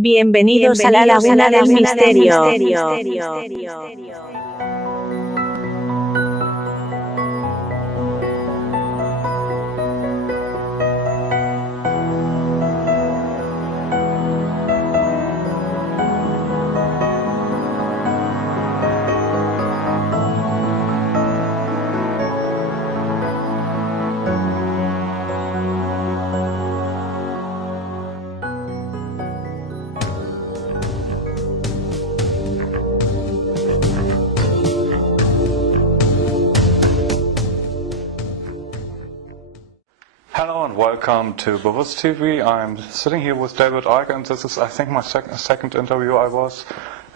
Bienvenidos a la Laguna del Misterio. Hello and welcome to Bewusst TV. I'm sitting here with David Icke, and this is, I think, my second interview. I was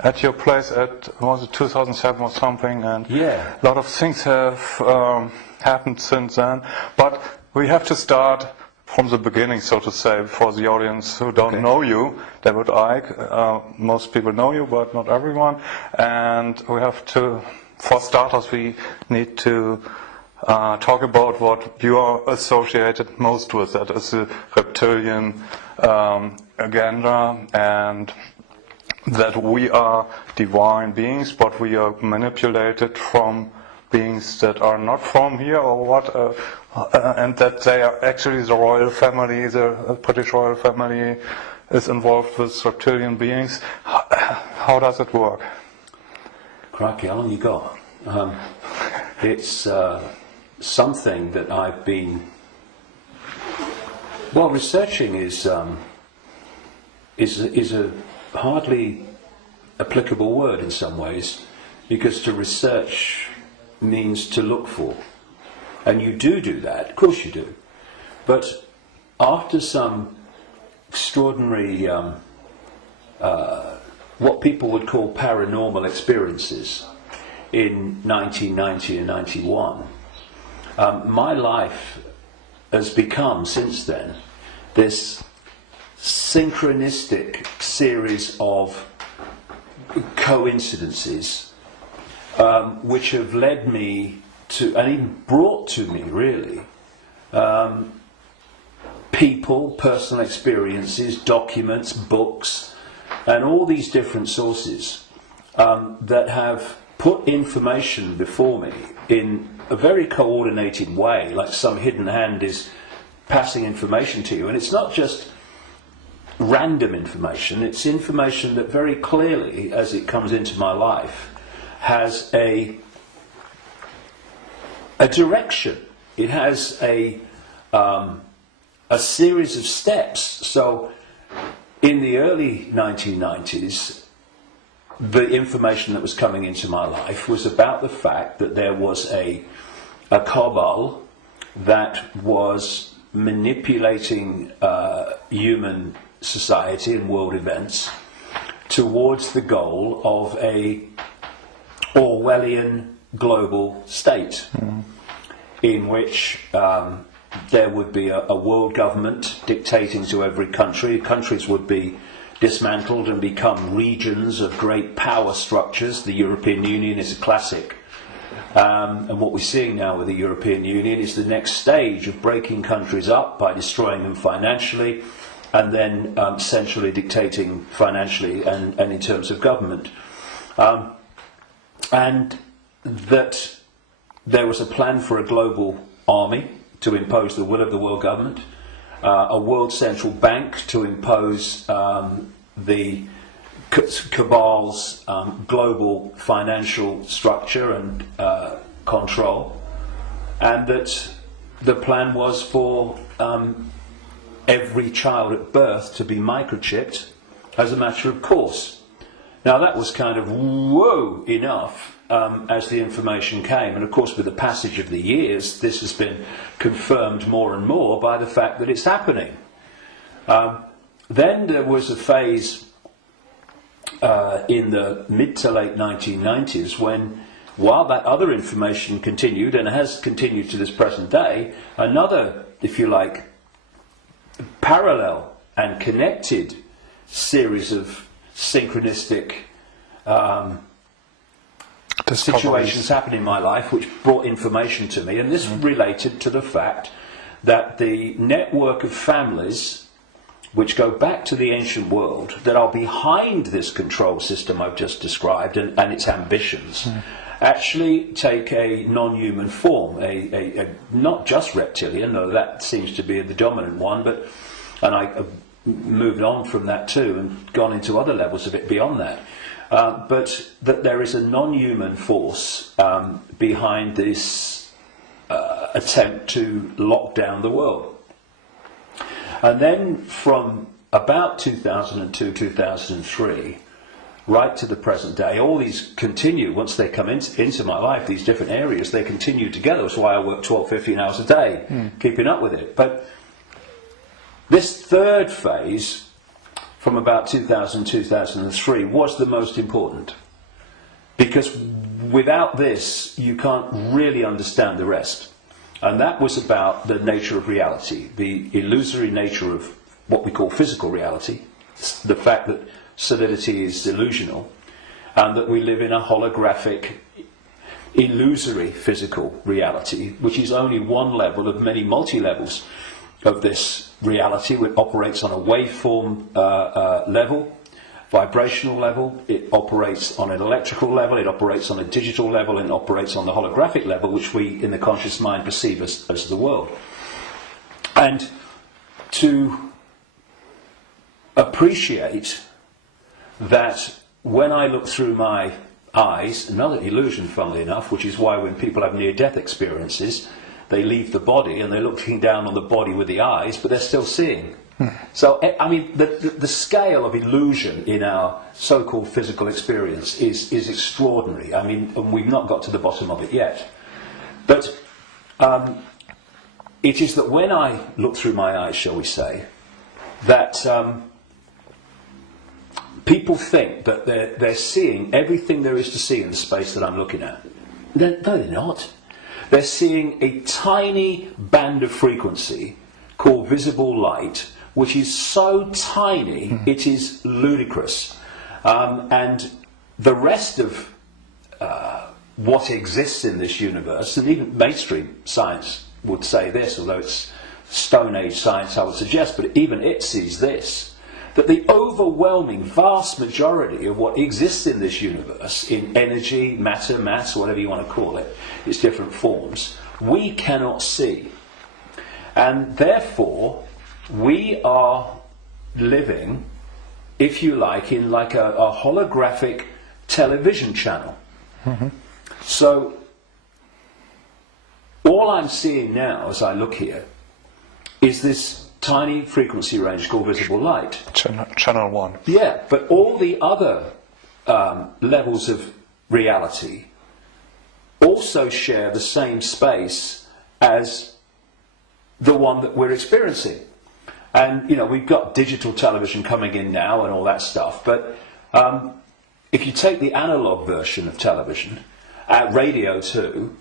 at your place was it 2007 or something, and yeah, a lot of things have happened since then. But we have to start from the beginning, so to say, for the audience who don't know you, David Icke. Most people know you, but not everyone. And we have to, for starters, we need to talk about what you are associated most with, that is the reptilian agenda, and that we are divine beings, but we are manipulated from beings that are not from here, or what, and that they are actually the royal family, the British royal family is involved with reptilian beings. How does it work? Crikey, how long you got? It's something that I've been researching is a hardly applicable word in some ways, because to research means to look for, and you do that, of course you do, but after some extraordinary what people would call paranormal experiences in 1990 and 91, my life has become, since then, this synchronistic series of coincidences which have led me to, and even brought to me, really, people, personal experiences, documents, books, and all these different sources that have put information before me in a very coordinated way, like some hidden hand is passing information to you. And it's not just random information, it's information that very clearly, as it comes into my life, has a direction. It has a series of steps. So in the early 1990s, the information that was coming into my life was about the fact that there was a cabal that was manipulating human society and world events towards the goal of a Orwellian global state, in which there would be a world government dictating to every country. Countries would be dismantled and become regions of great power structures. The European Union is a classic. And what we're seeing now with the European Union is the next stage of breaking countries up by destroying them financially, and then centrally dictating financially and in terms of government. And that there was a plan for a global army to impose the will of the world government, a world central bank to impose the cabal's global financial structure and control, and that the plan was for every child at birth to be microchipped as a matter of course. Now that was kind of whoa enough as the information came, and of course with the passage of the years this has been confirmed more and more by the fact that it's happening. Then there was a phase in the mid to late 1990s when, while that other information continued, and has continued to this present day, another, if you like, parallel and connected series of synchronistic situations happened in my life which brought information to me, and this related to the fact that the network of families which go back to the ancient world, that are behind this control system I've just described and its ambitions, actually take a non-human form, a not just reptilian, though that seems to be the dominant one, and I moved on from that too and gone into other levels of it beyond that. But that there is a non-human force behind this attempt to lock down the world. And then from about 2002, 2003, right to the present day, all these continue, once they come into my life, these different areas, they continue together. That's why I work 12, 15 hours a day, keeping up with it. But this third phase, from about 2000, 2003, was the most important. Because without this, you can't really understand the rest. And that was about the nature of reality, the illusory nature of what we call physical reality, the fact that solidity is delusional, and that we live in a holographic, illusory physical reality, which is only one level of many multi-levels of this reality, which operates on a waveform level, vibrational level, it operates on an electrical level, it operates on a digital level, and it operates on the holographic level, which we in the conscious mind perceive as the world. And to appreciate that when I look through my eyes, another illusion funnily enough, which is why when people have near-death experiences, they leave the body and they're looking down on the body with the eyes, but they're still seeing. So, I mean, the scale of illusion in our so-called physical experience is extraordinary. I mean, and we've not got to the bottom of it yet. But it is that when I look through my eyes, shall we say, that people think that they're seeing everything there is to see in the space that I'm looking at. No, they're not. They're seeing a tiny band of frequency called visible light, which is so tiny it is ludicrous. And the rest of what exists in this universe, and even mainstream science would say this, although it's Stone Age science I would suggest, but even it sees this, that the overwhelming vast majority of what exists in this universe, in energy, matter, mass, whatever you want to call it, its different forms, we cannot see. And therefore, we are living, if you like, in like a holographic television channel. So, all I'm seeing now as I look here is this tiny frequency range called visible light. Channel 1. Yeah, but all the other levels of reality also share the same space as the one that we're experiencing. And, you know, we've got digital television coming in now and all that stuff, but if you take the analog version of television, radio too,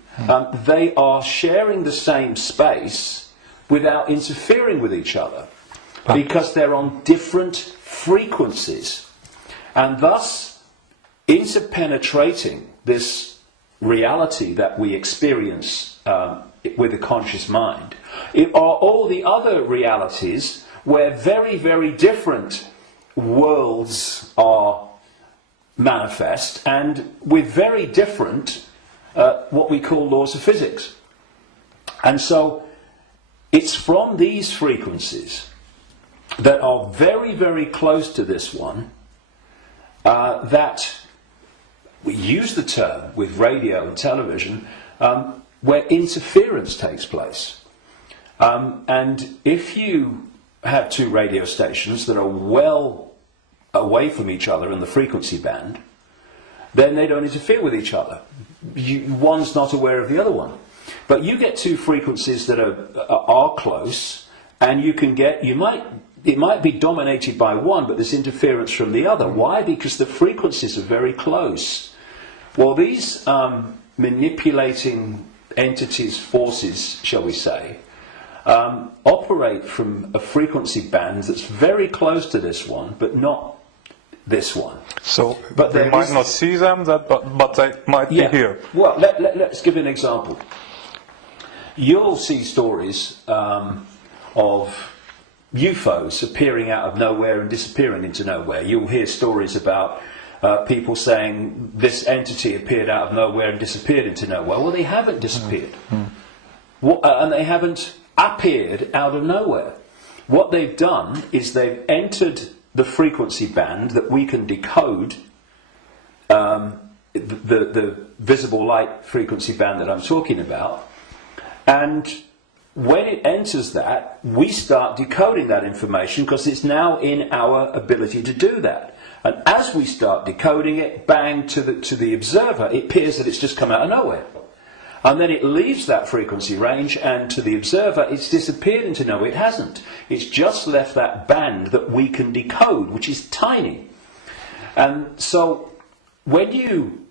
they are sharing the same space without interfering with each other, because they're on different frequencies. And thus, interpenetrating this reality that we experience with a conscious mind, are all the other realities where very, very different worlds are manifest, and with very different what we call laws of physics. And so it's from these frequencies that are very, very close to this one that we use the term with radio and television where interference takes place. And if you have two radio stations that are well away from each other in the frequency band, then they don't interfere with each other. One's not aware of the other one. But you get two frequencies that are close, and you can get, it might be dominated by one, but there's interference from the other. Why? Because the frequencies are very close. Well, these manipulating entities, forces, shall we say, operate from a frequency band that's very close to this one, but not this one. So but we might not see them, but they might be here. Well, let's give an example. You'll see stories of UFOs appearing out of nowhere and disappearing into nowhere. You'll hear stories about people saying this entity appeared out of nowhere and disappeared into nowhere. Well, they haven't disappeared. And they haven't appeared out of nowhere. What they've done is they've entered the frequency band that we can decode, the visible light frequency band that I'm talking about, and when it enters that, we start decoding that information because it's now in our ability to do that. And as we start decoding it, bang, to the observer, it appears that it's just come out of nowhere. And then it leaves that frequency range, and to the observer, it's disappeared into nowhere. It hasn't. It's just left that band that we can decode, which is tiny. And so when you